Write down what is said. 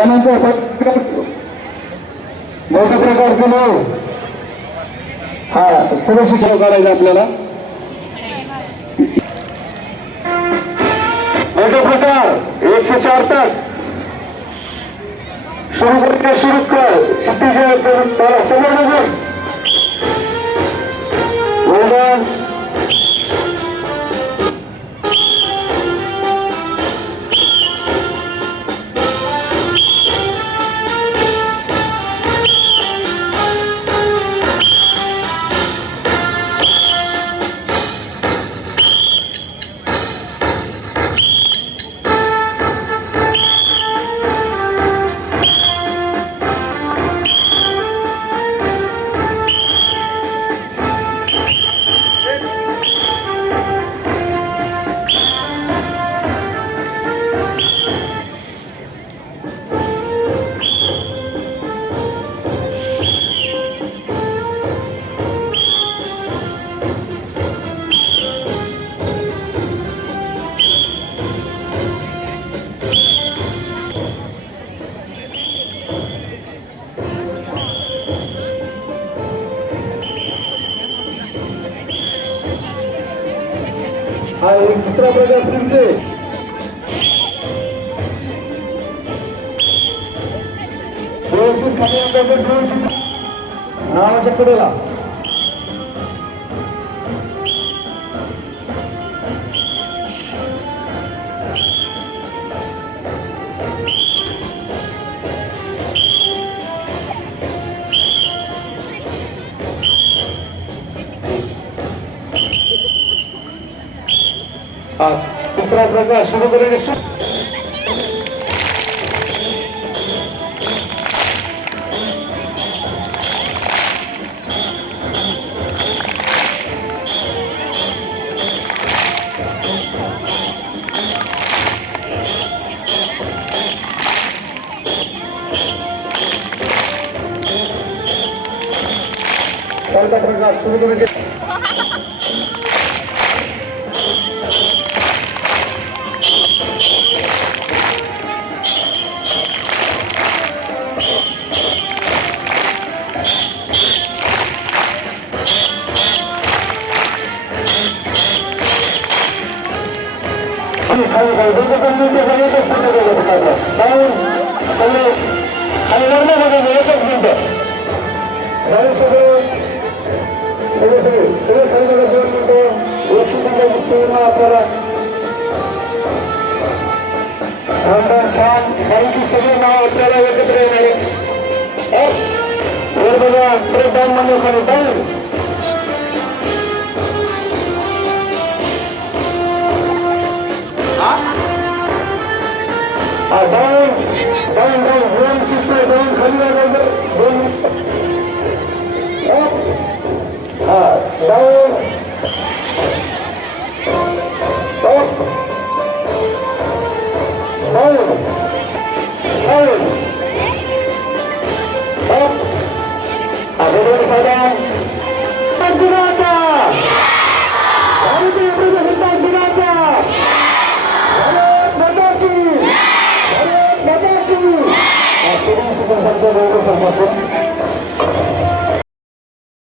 त्यानंतर मोठ्या प्रकारचे हा सर्व शिक्षण काढायचं आपल्याला मोठा प्रकार 104 तक सुरू कर क्षितिज समोर हा एक दुसरा प्रकार तुमचे नावाच्या कडेला दुसरा प्रकार सुरू करेंगे चौथा प्रकार सुरू करेंगे सगळे नाव आपल्याला एकत्र येणार बघा परत डाऊन म्हणजे खाली डाऊन डाऊन डाऊन डाऊन दोन शिस्ता डाऊन खाली लागायचं दोन हा डाऊन Terima kasih.